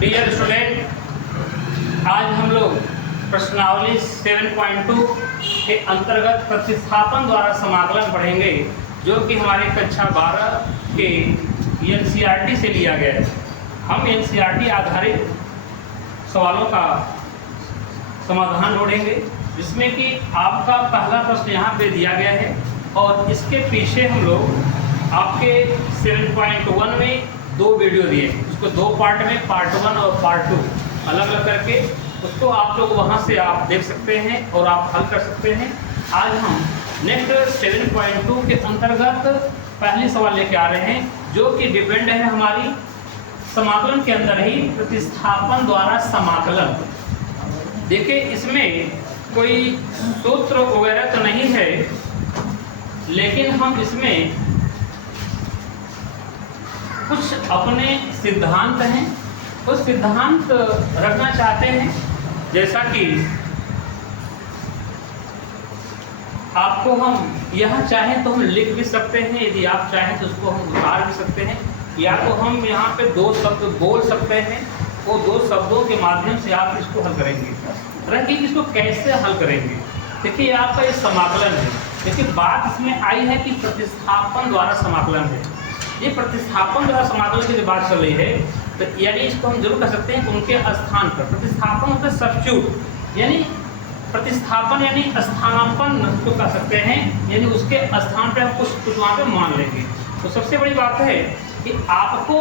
Dear student, आज हम लोग प्रश्नावली 7.2 के अंतर्गत प्रतिस्थापन द्वारा समाकलन पढ़ेंगे, जो कि हमारे कक्षा 12 के एनसीईआरटी से लिया गया है। हम एनसीईआरटी आधारित सवालों का समाधान ढूंढेंगे, जिसमें कि आपका पहला प्रश्न यहाँ पे दिया गया है और इसके पीछे हम लोग आपके 7.1 में 2 वीडियो दिए हैं। उसको 2 पार्ट में, पार्ट 1 और पार्ट 2 अलग अलग करके उसको आप लोग वहाँ से आप देख सकते हैं और आप हल कर सकते हैं। आज हम नेक्स्ट 7.2 के अंतर्गत पहले सवाल लेके आ रहे हैं, जो कि डिपेंड है हमारी समाकलन के अंदर ही प्रतिस्थापन द्वारा समाकलन। देखिए, इसमें कोई सूत्र वगैरह तो नहीं है, लेकिन हम इसमें कुछ अपने सिद्धांत हैं, उस सिद्धांत रखना चाहते हैं। जैसा कि आपको हम यहाँ चाहें तो हम लिख भी सकते हैं, यदि आप चाहें तो उसको हम उतार भी सकते हैं, या तो हम यहाँ पे 2 शब्द बोल सकते हैं। वो 2 शब्दों के माध्यम से आप इसको हल करेंगे। रखिए, इसको कैसे हल करेंगे। देखिए, आपका ये समाकलन है, लेकिन बात इसमें आई है कि प्रतिस्थापन द्वारा समाकलन है। ये प्रतिस्थापन द्वारा समाकलन की जो बात चल रही है, तो यानी इसको हम जरूर कह सकते हैं कि उनके स्थान पर प्रतिस्थापन होता है सब्स्टिट्यूट, यानी प्रतिस्थापन यानी स्थानापन्न को कह सकते हैं, यानी उसके स्थान पर हम कुछ वहाँ पे मान लेंगे। तो सबसे बड़ी बात है कि आपको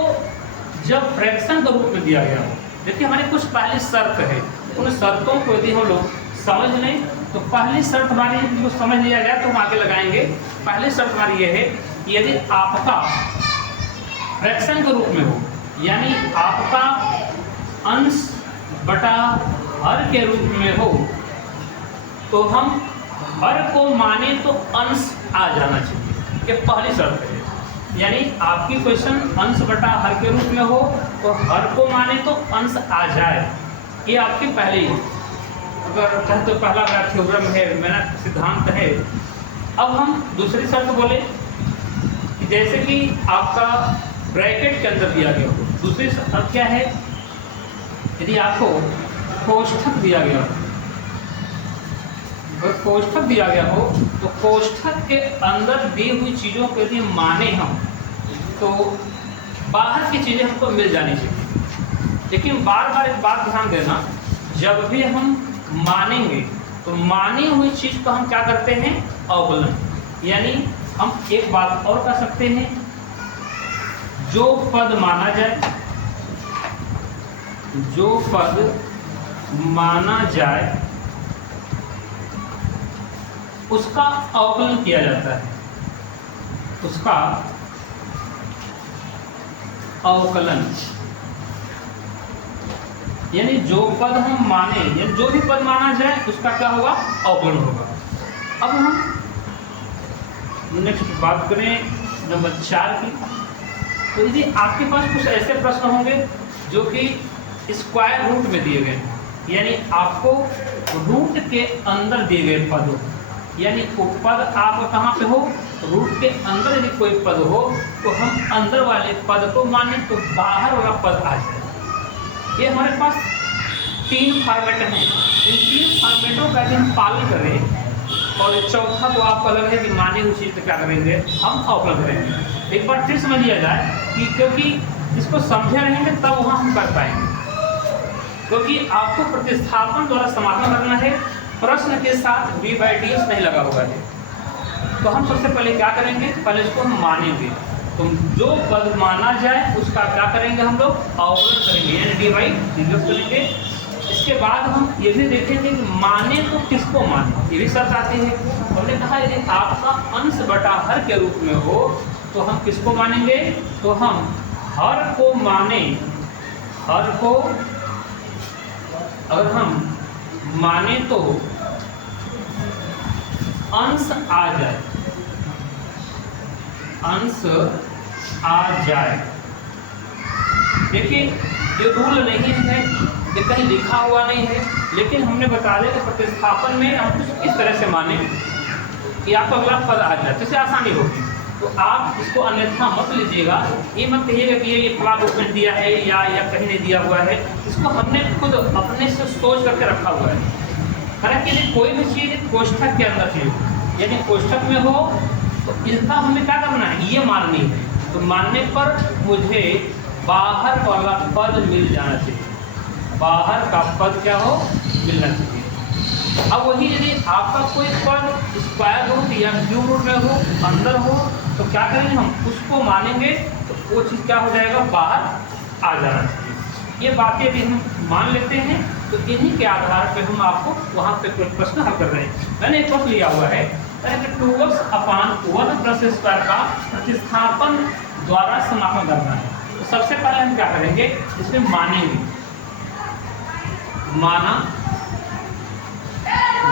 जब फ्रैक्शन के रूप में दिया गया हो, देखिए हमारी कुछ पहली शर्त है, उन शर्तों को यदि हम लोग समझ लें तो पहली शर्त हमारी जो समझ लिया जाए तो हम आगे लगाएंगे। पहली शर्त हमारी ये है कि यदि आपका फ्रैक्शन के रूप में हो, यानी आपका अंश बटा हर के रूप में हो, तो हम हर को माने तो अंश आ जाना चाहिए। ये पहली शर्त है। यानी आपकी क्वेश्चन अंश बटा हर के रूप में हो तो हर को माने तो अंश आ जाए, ये आपकी पहली, अगर कहें तो पहला मेरा थ्योरम है, मेरा सिद्धांत है। अब हम दूसरी शर्त बोले कि जैसे कि आपका ब्रैकेट के अंदर दिया गया हो। दूसरी शर्त क्या है, यदि आपको कोष्ठक दिया गया हो, अगर कोष्ठक दिया गया हो तो कोष्ठक के अंदर दी हुई चीज़ों को यदि माने हम, तो बाहर की चीज़ें हमको मिल जानी चाहिए। लेकिन बार बार एक बात ध्यान देना, जब भी हम मानेंगे तो मानी हुई चीज़ को हम क्या करते हैं, अवकलन। यानी हम एक बात और कर सकते हैं, जो पद माना जाए, जो पद माना जाए उसका अवकलन किया जाता है, उसका अवकलन। यानी जो पद हम माने, यानी जो भी पद माना जाए उसका क्या होगा, अवकलन होगा। अब हम नेक्स्ट बात करें नंबर 4 की। तो यदि आपके पास कुछ ऐसे प्रश्न होंगे जो कि स्क्वायर रूट में दिए गए, यानी आपको रूट के अंदर दिए गए पद हो, यानी वो पद आप कहाँ पे हो, रूट के अंदर यदि कोई पद हो तो हम अंदर वाले पद को माने तो बाहर वाला पद आ जाए। ये हमारे पास 3 फॉर्मेट हैं। इन 3 फॉर्मेटों का यदि हम पालन करें, और चौथा तो आपको अलग है कि माने हुई चीज़ तो क्या करेंगे, हम अवकलन करेंगे। एक बार फिर समझ लिया जाए कि क्योंकि इसको समझे रहेंगे तब वहाँ हम कर पाएंगे, क्योंकि आपको प्रतिस्थापन द्वारा समाकलन करना है, प्रश्न के साथ d/dx नहीं लगा हुआ है। तो हम सबसे पहले क्या करेंगे, पहले इसको हम मानेंगे। तो जो पद माना जाए उसका क्या करेंगे, हम लोग अवकलन करेंगे, यानी d/dx करेंगे। इसके बाद हम ये भी देखेंगे कि माने तो किसको माने, ये भी शर्त आती है। हमने कहा यदि आपका अंश बटा हर के रूप में हो तो हम किसको मानेंगे, तो हम हर को माने, हर को अगर हम माने तो अंश आ जाए, अंश आ जाए। देखिए, ये रूल नहीं है, ये कहीं लिखा हुआ नहीं है, लेकिन हमने बता दिया कि प्रतिस्थापन में हम कुछ इस तरह से माने कि आपका अगला पद आ जाए, जिससे आसानी होगी। तो आप इसको अन्यथा मत लीजिएगा। ये मत कहिएगा कि ये फला डॉक्यूमेंट दिया है या कहीं नहीं दिया हुआ है। इसको हमने खुद अपने से सोच करके रखा हुआ है। हालांकि यदि कोई भी चीज़ कोष्ठक के अंदर थी, यदि कोष्ठक में हो तो इसका हमें क्या करना है, ये माननी है। तो मानने पर मुझे बाहर वाला पद मिल जाना चाहिए, बाहर का पद क्या हो, मिलना चाहिए। अब वही यदि आपका कोई पद स्क्वायर रूट या क्यूब रूट में हो, अंदर हो, तो क्या करेंगे हम, उसको मानेंगे तो वो चीज़ क्या हो जाएगा, बाहर आ जाना चाहिए। ये बातें यदि हम मान लेते हैं तो इन्हीं के आधार पर हम आपको वहाँ पे प्रश्न हल कर रहे हैं। मैंने एक प्रश्न लिया हुआ है, 2x/1 स्क्वायर का प्रतिस्थापन द्वारा समापन करना है। तो सबसे पहले हम क्या करेंगे, इसमें मानेंगे, माना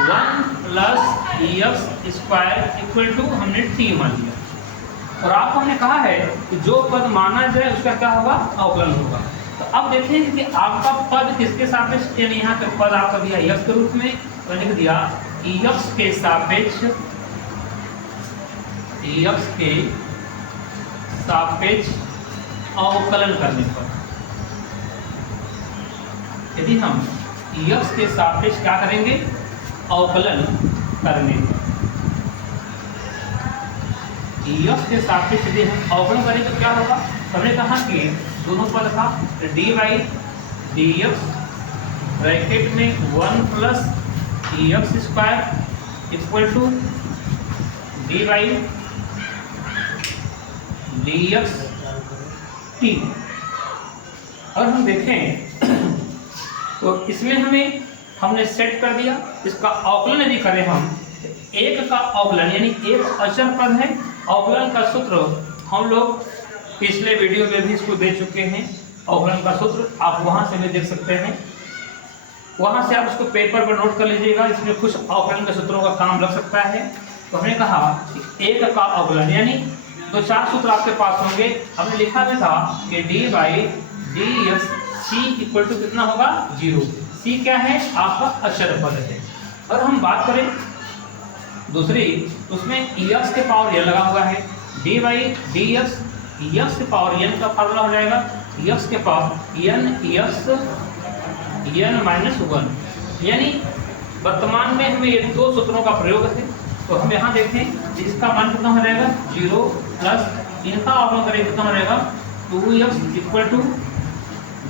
1 + x² हमने t मान लिया। और आपको हमने कहा है कि जो पद माना जाए उसका क्या होगा, अवकलन होगा। तो अब देखेंगे कि आपका पद किसके सापेक्ष, यानी यहाँ पे पद आपका दिया x के रूप में, और लिख दिया x के सापेक्ष अवकलन करने पर। यदि हम x के सापेक्ष क्या करेंगे, अवकलन करने पर, x के सापेक्ष यदि हम अवकलन करें तो क्या होगा, हमने कहा कि दोनों पद का dy/dx ब्रैकेट में 1 + x² dy/dx t। और हम देखें तो इसमें हमने सेट कर दिया। इसका अवकलन यदि करें हम, एक का अवकलन यानी एक अचर पद है, अवकलन का सूत्र हम लोग पिछले वीडियो में भी इसको दे चुके हैं। अवकलन का सूत्र आप वहां से भी देख सकते हैं, वहां से आप उसको पेपर पर नोट कर लीजिएगा। इसमें कुछ अवकलन के सूत्रों का काम लग सकता है। तो हमने कहा कि एक का अवकलन यानी 2-4 सूत्र आपके पास होंगे। हमने लिखा भी था कि dy/dx c = कितना होगा, 0। c क्या है, आपका अचर पद है। और हम बात करें दूसरी, उसमें x के पावर n लगा हुआ है, dy/dx x के पावर n का फार्मूला हो जाएगा x के पावर n n-1। यानी वर्तमान में हमें ये 2 सूत्रों का प्रयोग है। तो हम यहाँ देखें इसका मान कितना हो जाएगा, 0 प्लस इनका अवकलन करें कितना हो जाएगा, 2x =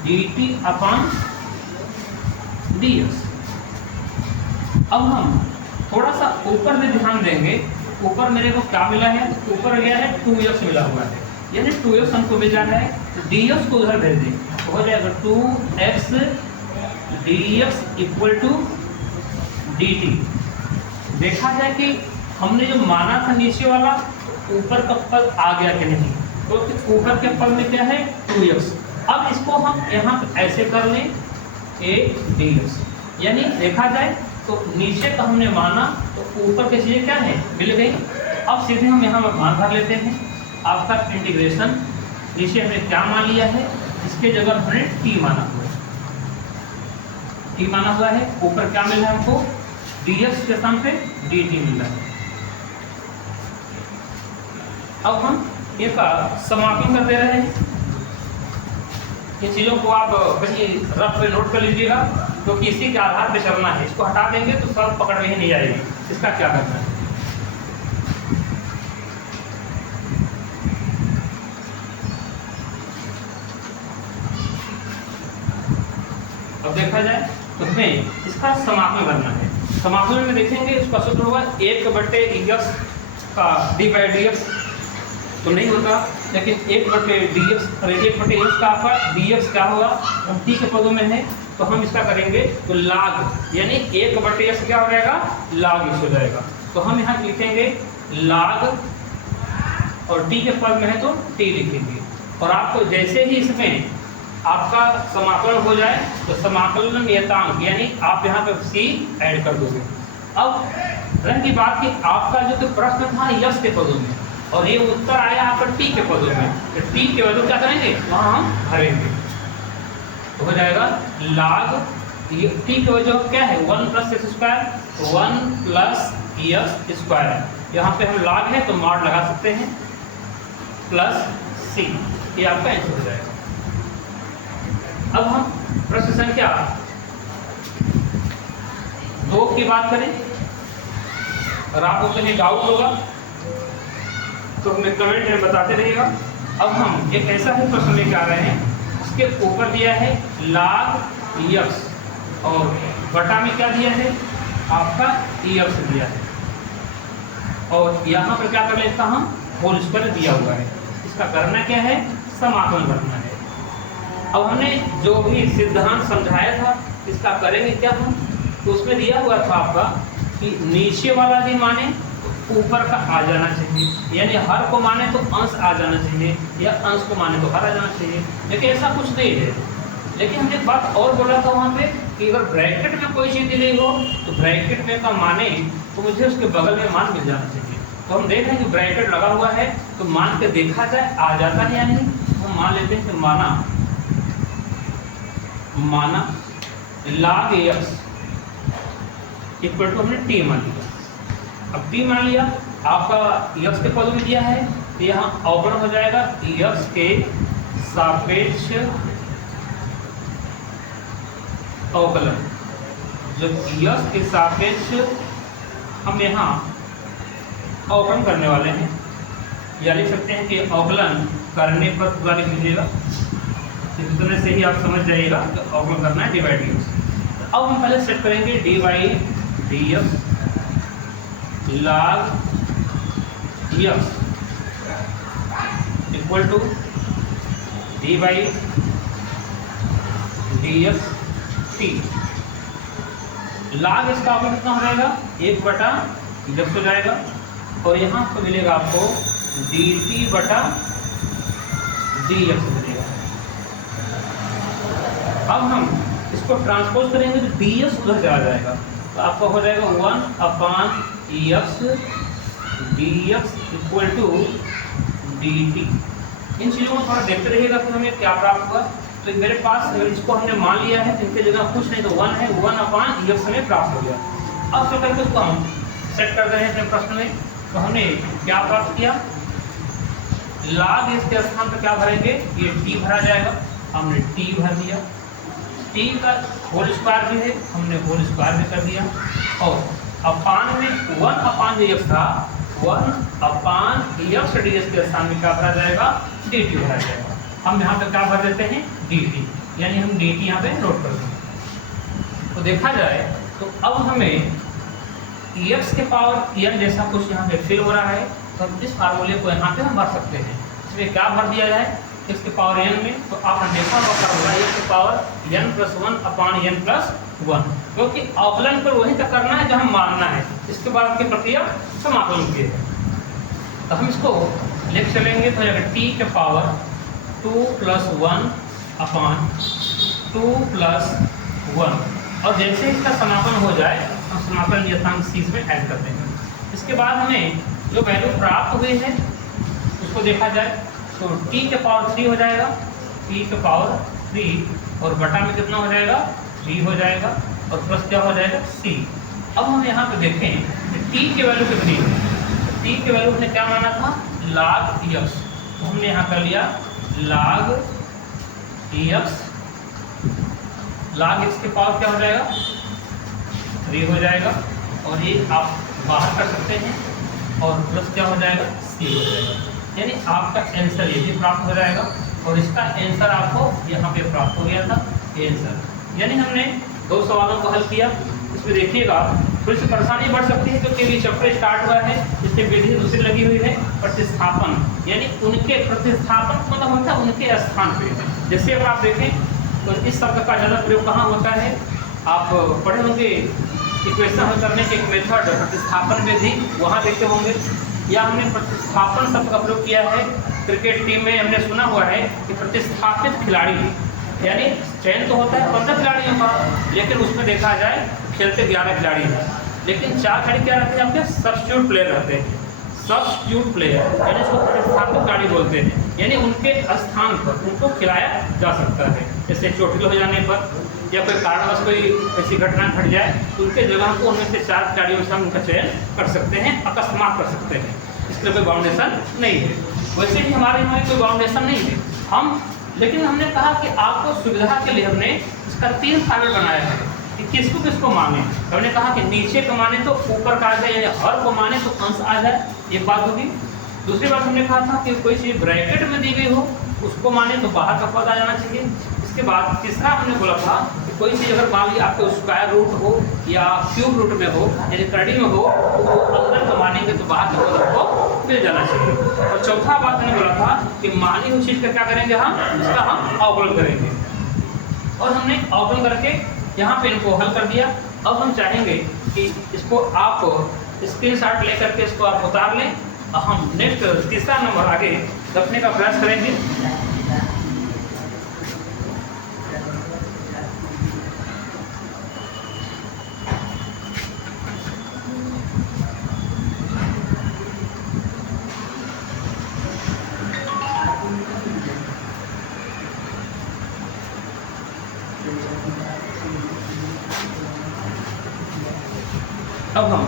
dt/dx। अब हम थोड़ा सा ऊपर में ध्यान देंगे। ऊपर मेरे को क्या मिला है, ऊपर गया है 2x मिला हुआ है, यानी 2x हमको मिल जाना है, dx को उधर भेज दें तो हो जाएगा 2x dx = dt। देखा जाए कि हमने जो माना था नीचे वाला, ऊपर का पद आ गया कि नहीं, तो ऊपर के पद में क्या है, 2x। अब इसको हम यहाँ ऐसे कर लें a dx, यानी देखा जाए तो नीचे का हमने माना तो ऊपर की चीज़ें क्या है, मिल गई। अब सीधे हम यहाँ मान भर लेते हैं। आपका इंटीग्रेशन, नीचे हमने क्या मान लिया है, इसके जगह हमने t माना हुआ है, t माना हुआ है। ऊपर क्या मिला है हमको, dx के स्थान पे dt मिल रहा है। अब हम इसका समापन कर दे रहे हैं। इन चीज़ों को आप कहीं रफ पे नोट कर लीजिएगा, क्योंकि इसी के आधार पे चलना है। इसको हटा देंगे तो सब पकड़ में ही नहीं आएगी। इसका क्या करना है, अब देखा जाए तो हमें इसका समापन करना है। समापन में देखेंगे इसका सूत्र होगा 1/x का d/dx, तो नहीं होगा, लेकिन 1/dx और 1/x का आपका dx क्या होगा, हम t के पदों में है तो हम इसका करेंगे तो log, यानी 1/x क्या हो जाएगा, log x हो जाएगा। तो हम यहाँ लिखेंगे log, और t के पद में है तो t लिखेंगे। और आपको जैसे ही इसमें आपका समाकलन हो जाए तो समाकलन नियतांक यानी आप यहाँ पे c ऐड कर दोगे। अब रह की बात कि आपका जो प्रश्न था यश के पदों में और ये उत्तर आया आपका टी के पदों में, तो टी के पदों क्या करेंगे, वहाँ हम भरेंगे तो हो जाएगा log टी की वजह क्या है 1 + x², 1 + x²। यहाँ पे हम log है तो मॉड लगा सकते हैं। प्लस सी, ये आपका आंसर हो जाएगा। अब हम प्रश्न संख्या 2 की बात करें, और आपको कहीं डाउट होगा तो हमें कमेंट में बताते रहिएगा। अब हम एक ऐसा ही प्रश्न लेकर आ रहे हैं, उसके ऊपर दिया है log x और बटा में क्या दिया है आपका ex दिया है, और यहाँ पर क्या कर लेता हम होल स्क्वायर दिया हुआ है। इसका करना क्या है, समाकलन करना है। अब हमने जो भी सिद्धांत समझाया था इसका करेंगे क्या हम, तो उसमें दिया हुआ था आपका कि नीचे वाला भी माने तो ऊपर का आ जाना चाहिए, यानी हर को माने तो अंश आ जाना चाहिए, या अंश को माने तो हर आ जाना चाहिए। लेकिन ऐसा कुछ नहीं है। लेकिन हमने एक बात और बोला था वहाँ पे कि अगर ब्रैकेट में कोई चीज़ दी गई हो तो ब्रैकेट में का माने तो मुझे उसके बगल में मान मिल जाना चाहिए। तो हम देख रहे हैं कि ब्रैकेट लगा हुआ है तो मान के देखा जाए आ जाता है या नहीं। तो हम मान लेते हैं कि माना log x इक्वल टू हमने t मान लिया। अब t मान लिया, आपका x के पद में दिया है तो यहाँ अवकलन हो जाएगा x के सापेक्ष अवकलन। जब x के सापेक्ष हम यहाँ अवकलन करने वाले हैं, या लिख सकते हैं कि अवकलन करने पर पूरा लिख लीजिएगा, इतने से ही आप समझ जाइएगा कि अवकलन करना है डिवाइड dx। अब हम पहले सेट करेंगे dy dx log x equal to dy dx t। log इसका आपको कितना हो जाएगा 1/x हो जाएगा, और यहाँ पर मिलेगा आपको dt/dx मिलेगा। अब हम इसको ट्रांसपोज करेंगे तो dx उधर चला जाएगा, तो आपका हो जाएगा 1/x dx equal to dt। इन चीज़ों को थोड़ा देखते रहिएगा कि हमें क्या प्राप्त हुआ। तो मेरे पास अगर इसको हमने मान लिया है तो इनके जगह कुछ नहीं तो 1 है, 1/x हमें प्राप्त हो गया। अब चल करके उसको हम सेट कर रहे हैं अपने प्रश्न में। तो हमने क्या प्राप्त किया, log इसके स्थान पर क्या भरेंगे, ये t भरा जाएगा, हमने t भर दिया। t का होल स्क्वायर भी है, हमने होल स्क्वायर भी कर दिया, और अपान में 1/x था, 1/x ds के स्थान में क्या भरा जाएगा, dt भरा जाएगा। हम यहाँ पे क्या भर देते हैं dt, यानी हम dt यहाँ पे नोट कर देंगे। तो देखा जाए तो अब हमें x के पावर n जैसा कुछ यहाँ पे फिल हो रहा है, तो हम इस फार्मूले को यहाँ पे हम भर सकते हैं। इसमें क्या भर दिया जाए x के पावर n में, तो आपने देखा होगा फार्मूला x के पावर n+1/n+1, क्योंकि अवकलन पर वही तक करना है जहाँ मानना है, इसके बाद की प्रक्रिया समाकलन की है। तो हम इसको लिख चलेंगे तो t के पावर 2+1/2+1, और जैसे इसका समाकलन हो जाए हम समाकलन नियतांक c में ऐड कर देंगे। इसके बाद हमें जो वैल्यू प्राप्त हुई है उसको देखा जाए तो t के पावर 3 हो जाएगा, t के पावर 3, और बटा में कितना हो जाएगा 3 हो जाएगा, और प्लस क्या हो जाएगा c। अब हम यहाँ पे देखें कि t की वैल्यू कितनी है। t की वैल्यू हमने क्या माना था log x, तो हमने यहाँ कर लिया log x। log x के पावर क्या हो जाएगा 3 हो जाएगा, और ये आप बाहर कर सकते हैं, और प्लस क्या हो जाएगा c हो जाएगा, यानी आपका आंसर ये भी प्राप्त हो जाएगा, और इसका आंसर आपको यहाँ पे प्राप्त हो गया था आंसर। यानी हमने 2 सवालों को हल किया। इसमें देखिएगा थोड़ी सी परेशानी बढ़ सकती है क्योंकि अभी चैप्टर स्टार्ट हुआ है, इसमें विधि दूसरी लगी हुई है प्रतिस्थापन, यानी उनके प्रतिस्थापन मतलब होता है उनके स्थान पे। जैसे अगर आप देखें तो इस शब्द का ज़्यादा प्रयोग कहाँ होता है, आप पढ़े होंगे इक्वेशन हल करने के एक मेथड प्रतिस्थापन विधि, वहाँ देखते होंगे। या हमने प्रतिस्थापन शब्द का प्रयोग किया है क्रिकेट टीम में, हमने सुना हुआ है कि प्रतिस्थापित खिलाड़ी, यानी चयन तो होता है 15 खिलाड़ियों का, लेकिन उसमें देखा जाए खेलते 11 खिलाड़ी हैं, लेकिन 4 खिलाड़ी क्या रहते हैं आपके सब्स्टिट्यूट प्लेयर रहते हैं। सब्स्टिट्यूट प्लेयर यानी इसको प्रतिस्थापित खिलाड़ी बोलते हैं, यानी उनके स्थान पर उनको खिलाया जा सकता है। जैसे चोटिल हो जाने पर या कोई कारणवश कोई ऐसी घटना घट जाए तो उनके जगह को उनमें से 4 खिलाड़ियों से हम उनका चयन कर सकते हैं, अकस्मात कर सकते हैं, इसके लिए कोई बाउंडेशन नहीं है। वैसे ही हमारे कोई बाउंडेशन नहीं है हम, लेकिन हमने कहा कि आपको सुविधा के लिए हमने इसका 3 फार्मूला बनाया है कि किसको किसको माने। तो हमने कहा कि नीचे को माने तो ऊपर का आ जाए, यानी हर को माने तो अंश आ जाए, एक बात होगी। दूसरी बात हमने कहा था कि कोई चीज़ ब्रैकेट में दी गई हो उसको माने तो बाहर का पद आ जाना चाहिए। इसके बाद तीसरा हमने बोला था कि कोई चीज़ अगर मान लीजिए आपके स्क्वायर रूट हो या क्यूब रूट में हो यानी कड़ी में हो तो अंदर को मानेंगे तो बाहर का पद आपको मिल जाना चाहिए। और चौथा बात हमने बोला था कि मानी हुई चीज़ का क्या करेंगे हम, इसका हम अवकलन करेंगे। और हमने अवकलन करके यहाँ पे इनको हल कर दिया। अब हम चाहेंगे कि इसको आप स्क्रीनशॉट लेकर के इसको आप उतार लें। हम नेक्स्ट तीसरा नंबर आगे रखने का प्रयास करेंगे। अब हम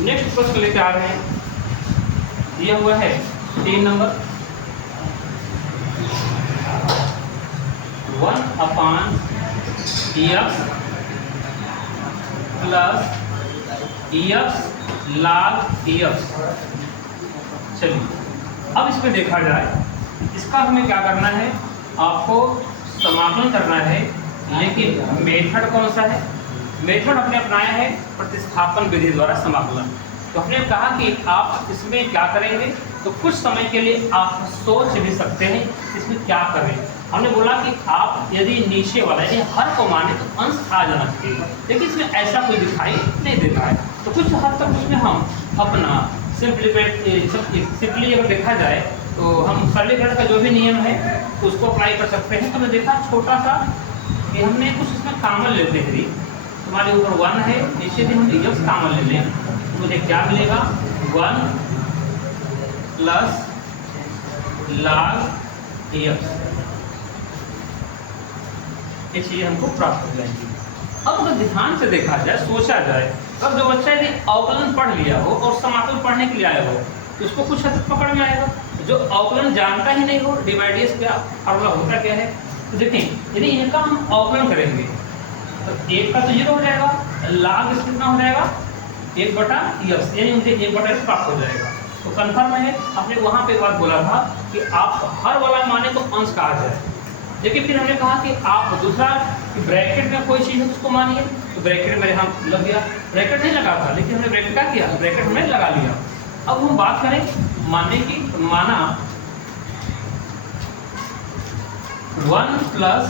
नेक्स्ट प्रश्न लेके आ रहे हैं, दिया हुआ है 3 number 1/x plus x log x। चलिए अब इसमें देखा जाए, इसका हमें क्या करना है, आपको समाकलन करना है, लेकिन मेथड कौन सा है? मेथड हमने अपनाया है प्रतिस्थापन विधि द्वारा समाकलन। तो हमने कहा कि आप इसमें क्या करेंगे, तो कुछ समय के लिए आप सोच भी सकते हैं इसमें क्या करें। हमने बोला कि आप यदि नीचे वाला यानी हर को माने तो अंश आ जाना चाहिए, लेकिन इसमें ऐसा कोई दिखाई नहीं देता है। तो कुछ हद तक उसमें हम अपना सिंपली अगर देखा जाए तो हम सरलीकरण का जो भी नियम है उसको अप्लाई कर सकते हैं। तो हमने देखा छोटा सा कि हमने कुछ इसमें कामन लेते हैं, हमारे ऊपर 1 है, नीचे भी हम x कामन ले लें तो मुझे क्या मिलेगा 1 प्लस log x, ये चीज़ हमको प्राप्त हो जाएगी। अब अगर ध्यान से देखा जाए, सोचा जाए, अब जो बच्चा यदि अवकलन पढ़ लिया हो और समाकलन पढ़ने के लिए आया हो तो उसको कुछ हद तक पकड़ में आएगा। जो अवकलन जानता ही नहीं हो, डिवाइडियस क्या फार्मूला होता क्या है, तो देखें यदि इनका हम अवकलन करेंगे तो 1 का तो 0 हो जाएगा, log x कितना हो जाएगा 1/x, यानी मुझे 1/x प्राप्त हो जाएगा। तो कन्फर्म है, आपने वहाँ पे बात बोला था कि आप हर वाला माने तो अंश का आ जाए, लेकिन फिर हमने कहा कि आप दूसरा ब्रैकेट में कोई चीज़ है उसको मानिए, तो ब्रैकेट में हम लग गया, ब्रैकेट नहीं लगा था लेकिन हमने ब्रैकेट क्या किया, ब्रैकेट में लगा लिया। अब हम बात करें मानने की, माना 1 plus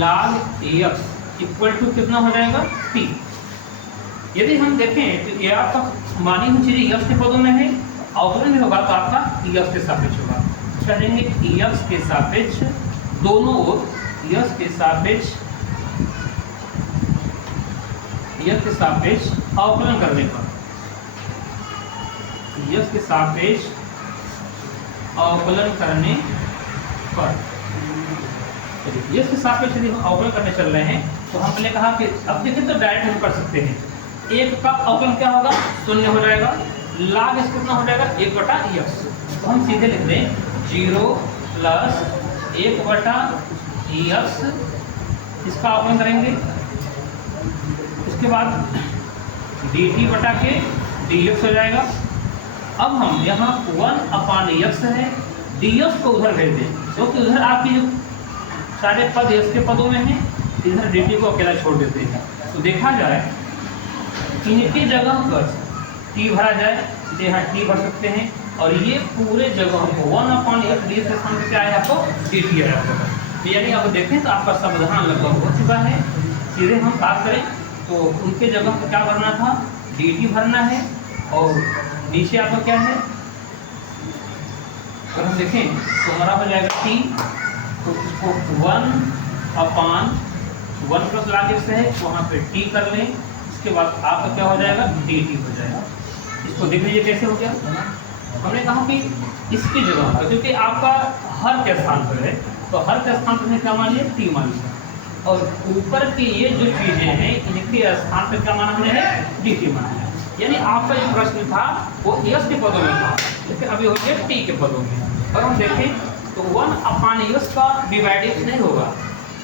log x equal to कितना हो जाएगा t। यदि हम देखें तो ये आपका मानी हुई चीज़ x के पदों में है, अवकलन में होगा तो आपका x के सापेक्ष होगा। करेंगे x के सापेक्ष दोनों ओर, x के सापेक्ष अवकलन करने पर, x के सापेक्ष अवकलन करने पर, x के सापेक्ष यदि हम अवकलन करने चल रहे हैं तो हमने कहा कि अब देखें तो डायरेक्ट हम कर सकते हैं। 1 का अवकलन क्या होगा 0 हो जाएगा, log x कितना हो जाएगा 1/x, तो हम सीधे लिख दें 0 प्लस 1/x, इसका अवकलन करेंगे। इसके बाद dt/k dx हो जाएगा। अब हम यहाँ 1/x है, dx को उधर भेज दें क्योंकि तो उधर आपकी जो सारे पद x के पदों में हैं, इधर dt को अकेला छोड़ देते हैं। तो देखा जाए इनकी जगह पर t भरा जाए तो यहाँ t भर सकते हैं, और ये पूरे जगह को 1/x ds के स्थान पे क्या है आपको dt आया होगा। यानी अब देखें तो आपका समाधान लगभग हो चुका है। सीधे हम बात करें तो उनके जगह पर क्या भरना था, dt भरना है, और नीचे आपका क्या है, अगर हम देखें तो हमारा हो जाएगा t, तो इसको 1/1 प्लस log x है, वहाँ पे t कर लें, इसके बाद आपका क्या हो जाएगा dt हो जाएगा। इसको देख लीजिए कैसे हो गया। हमने कहा कि इसकी जगह पर, क्योंकि आपका हर के स्थान पर है तो हर के स्थान पर क्या मान लिया t मान लिया, और ऊपर की ये जो चीज़ें हैं इनके स्थान पर क्या माना हमने है dt मान लिया। यानी आपका जो प्रश्न था वो यस के पदों में था, लेकिन अभी हो गया टी के पदों में। अगर हम देखें तो 1/x का डिवाइड नहीं होगा,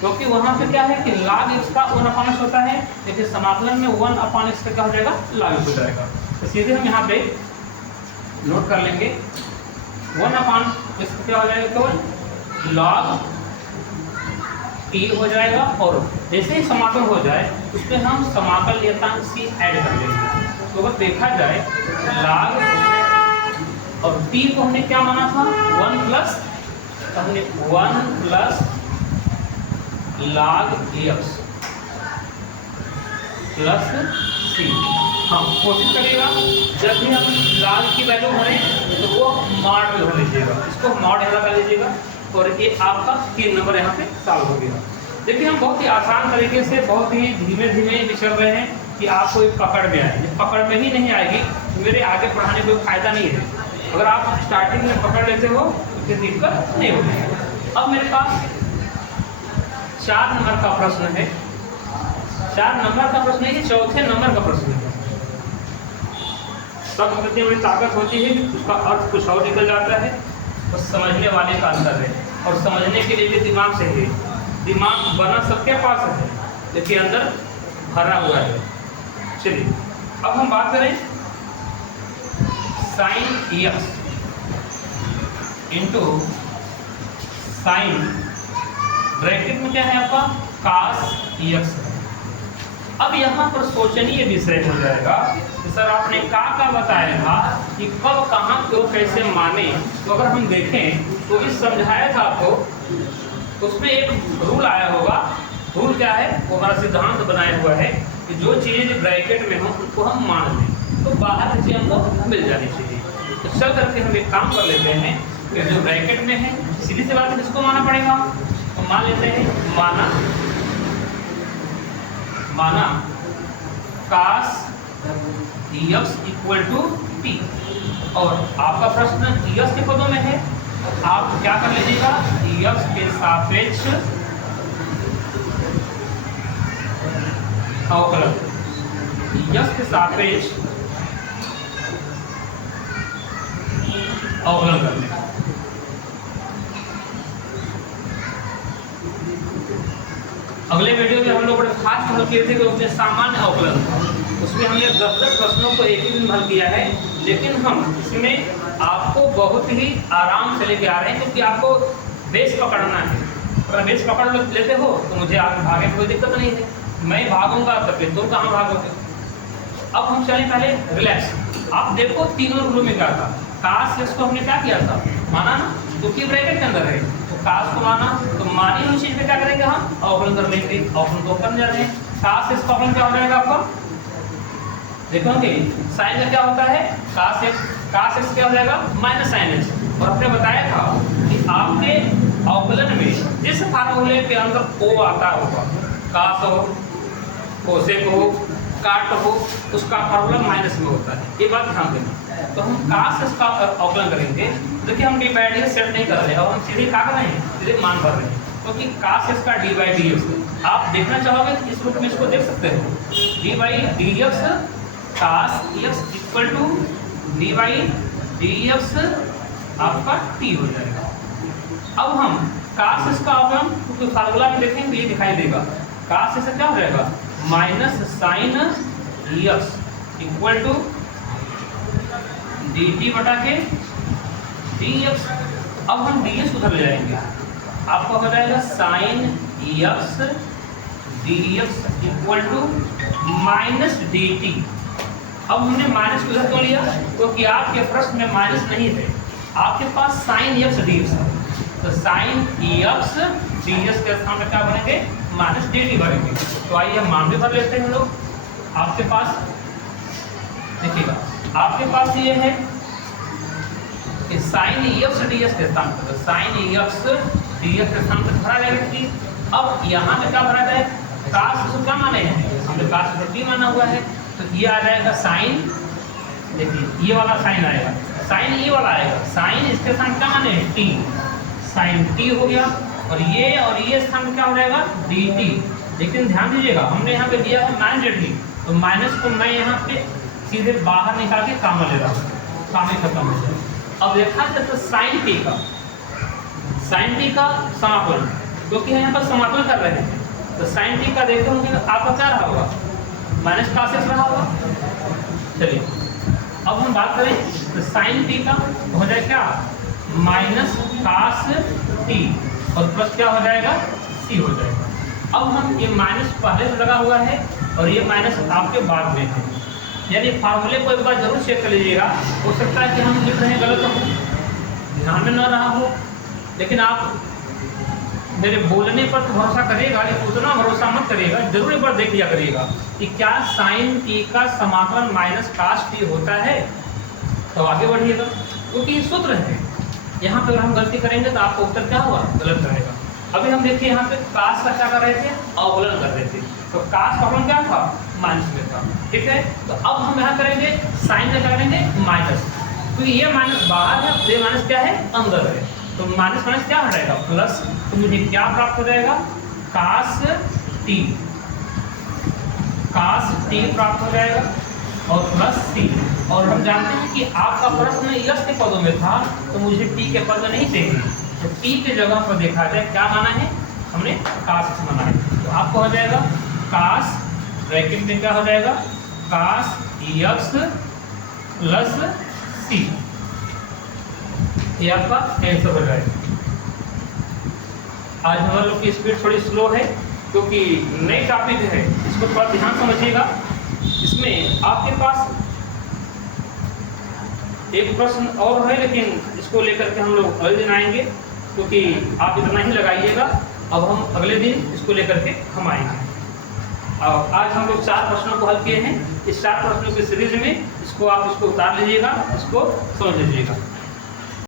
क्योंकि वहाँ पे क्या है कि log x का 1/x होता है, लेकिन समाकलन में 1/x का क्या हो जाएगा, log x हो जाएगा। तो सीधे हम यहाँ पे नोट कर लेंगे 1/x क्या हो जाएगा, केवल log t हो जाएगा, और जैसे ही समाकलन हो जाए उसमें हम समाकल नियतांक c ऐड कर लेंगे। तो अगर देखा जाए log और t को हमने क्या माना था, 1 plus log x plus c। हाँ, कोशिश करिएगा जब भी हम log की वैल्यू भरें तो वो मॉड में भर लीजिएगा, इसको मॉड यहाँ लगा लीजिएगा, और ये आपका 3 नंबर यहाँ पे सॉल्व हो गया। देखिए हम बहुत ही आसान तरीके से बहुत ही धीमे धीमे भी चल रहे हैं कि आपको एक पकड़ में आए। जब पकड़ में ही नहीं आएगी तो मेरे आगे पढ़ाने में कोई फायदा नहीं है। अगर आप स्टार्टिंग में पकड़ लेते हो तो फिर दिक्कत नहीं होगी। अब मेरे पास 4 नंबर का प्रश्न है, 4 नंबर का प्रश्न है कि चौथे नंबर का प्रश्न है। सब कितनी बड़ी ताकत होती है कि उसका अर्थ कुछ और निकल जाता है, और समझने वाले का अंतर है, और समझने के लिए भी दिमाग चाहिए। दिमाग बना सबके पास है, लेकिन अंदर भरा हुआ है। चलिए अब हम बात करें sin x into sine, bracket में क्या है आपका cos x। अब यहाँ पर सोचनीय विषय हो जाएगा कि सर आपने क्या बताया था कि कब कहाँ क्यों कैसे माने। तो अगर हम देखें तो इस समझाया था आपको, उसमें एक रूल आया होगा। रूल क्या है, वो हमारा सिद्धांत बनाया हुआ है कि जो चीज़ें ब्रैकेट में हो उनको हम मान लें, तो बाहर की चीज़ हमको मिल जानी चाहिए। तो चल करके हम एक काम कर लेते हैं कि जो ब्रैकेट में है सीधी सी बात है, किसको माना पड़ेगा, तो मान लेते हैं माना cos x equal to t, और आपका प्रश्न x के पदों में है। आप क्या कर लीजिएगा, x के सापेक्ष अवकलन, x के सापेक्ष अवकलन कर लें। अगले वीडियो में हम लोग बड़े खास हल किए थे कि उसमें सामान्य अवकलन था, उसमें हमने 10-10 प्रश्नों को एक ही दिन हल किया है, लेकिन हम इसमें आपको बहुत ही आराम से लेके आ रहे हैं, क्योंकि आपको बेस पकड़ना है। अगर बेस पकड़ लेते हो तो मुझे आगे भागे में कोई दिक्कत नहीं है, मैं भागूंगा तो फिर तुम कहाँ भागोगे। अब हम चलें पहले रिलैक्स। आप देखो तीनों रूलों में क्या था, cos x को हमने क्या किया था, माना ना, क्योंकि ब्रैकेट के अंदर है तो cos को माना, तो मानी हुई चीज पे क्या करेंगे, हम अवकलन कर लेंगे। अवकलन तो करने जा रहे हैं, cos x का अवकलन क्या हो जाएगा आपका, देखोगे साइन का क्या होता है, cos x क्या हो जाएगा माइनस साइन x। और आपने बताया था कि आपके अवकलन में जिस फार्मूले के अंदर o आता होगा, cos हो, कोसेक हो, काट हो, उसका फार्मूला माइनस में होता है, ये बात ध्यान देना। तो हम cos x का अवकलन करेंगे। देखिए हम डिवाइड सेट नहीं कर रहे हैं, और हम सीधे क्या कर रहे हैं, सीधे मान भर रहे हैं, क्योंकि cos x का dy/dx आप देखना चाहोगे तो इस रूप में इसको देख सकते हो, dy/dx cos x equal to dy/dx आपका t हो जाएगा। अब हम cos x का अवकलन क्योंकि फार्मूला में देखेंगे तो ये दिखाई देगा, cos x क्या हो जाएगा minus sine x equal to dt बटा के dx। अब हम dx उधर ले जाएंगे, आपका हो जाएगा sine x dx equal to minus dt। अब हमने माइनस को उधर क्यों लिया, क्योंकि आपके प्रश्न में माइनस नहीं है, आपके पास साइन x dx है, तो साइन x dx के स्थान पर क्या बनेंगे, माइनस dt बनेंगे। तो आइए हम मान भी भर लेते हैं लोग। आपके पास देखिएगा, आपके पास ये है कि साइन x dx के स्थान पर, साइन x dx के स्थान पर भरा जाएगा कि अब यहाँ पे क्या भरा जाए, cos को क्या माने हैं, हमने cos को t माना हुआ है, तो ये आ जाएगा साइन, देखिए ये वाला साइन आएगा, साइन ये वाला आएगा, साइन इसके स्थान क्या माने हैं t, साइन t हो गया, और ये स्थान क्या हो जाएगा dt। लेकिन ध्यान दीजिएगा हमने यहाँ पे दिया है माइनस dt, तो माइनस को मैं यहाँ पे सीधे बाहर निकाल के कॉमन ले रहा हूँ, काम ही खत्म हो जाए। अब देखा जाए तो साइन टी का समाकलन, क्योंकि हम यहाँ पर समाकलन कर रहे हैं, तो साइन टी का देखते होंगे तो आपका क्या रहा होगा, माइनस cos x रहा होगा। चलिए अब हम बात करें तो साइन टी का हो जाए क्या, माइनस cos t और प्लस क्या हो जाएगा, c हो जाएगा। अब हम ये माइनस पहले से लगा हुआ है और ये माइनस आपके बाद में है, यानी फार्मूले को एक बार जरूर चेक कर लीजिएगा, हो सकता है कि हम लिख रहे हैं गलत हो, ध्यान में न रहा हो, लेकिन आप मेरे बोलने पर तो भरोसा करिएगा, लेकिन उतना भरोसा मत करिएगा, जरूर एक बार देख लिया करिएगा कि क्या साइन टी का समाकलन माइनस cos t होता है, तो आगे बढ़िएगा, क्योंकि ये सूत्र है। यहाँ पर हम गलती करेंगे तो आपका उत्तर क्या होगा, गलत रहेगा। अभी हम देखिए यहाँ पे cos का क्या कर रहे थे, अवकलन कर रहे थे, तो cos का अवकलन क्या था, माइनस में था, ठीक है। तो अब हम यहाँ करेंगे साइन का क्या करेंगे, माइनस, क्योंकि ये माइनस बाहर है, ये माइनस क्या है, अंदर है, तो माइनस माइनस क्या हो जाएगा, प्लस, तो मुझे क्या प्राप्त हो जाएगा, cos t प्राप्त हो जाएगा और प्लस c। और हम जानते हैं कि आपका प्रश्न यश के पदों में था, तो मुझे t के पद नहीं चाहिए, तो t के जगह पर देखा जाए क्या माना है, हमने cos x माना है, तो आपको हो जाएगा cos, ब्रैकेट में क्या हो जाएगा, cos x प्लस c, ये आपका आंसर हो जाएगा। आज हम लोग की स्पीड थोड़ी स्लो है, क्योंकि नई टॉपिक है, इसको थोड़ा ध्यान समझिएगा। इसमें आपके पास एक प्रश्न और है, लेकिन इसको लेकर के हम लोग अगले दिन आएंगे, क्योंकि आप इतना ही लगाइएगा, अब हम अगले दिन इसको लेकर के हम आएंगे। और आज हम लोग 4 प्रश्नों को हल किए हैं, इस 4 प्रश्नों की सीरीज में इसको आप इसको उतार लीजिएगा, इसको समझ लीजिएगा।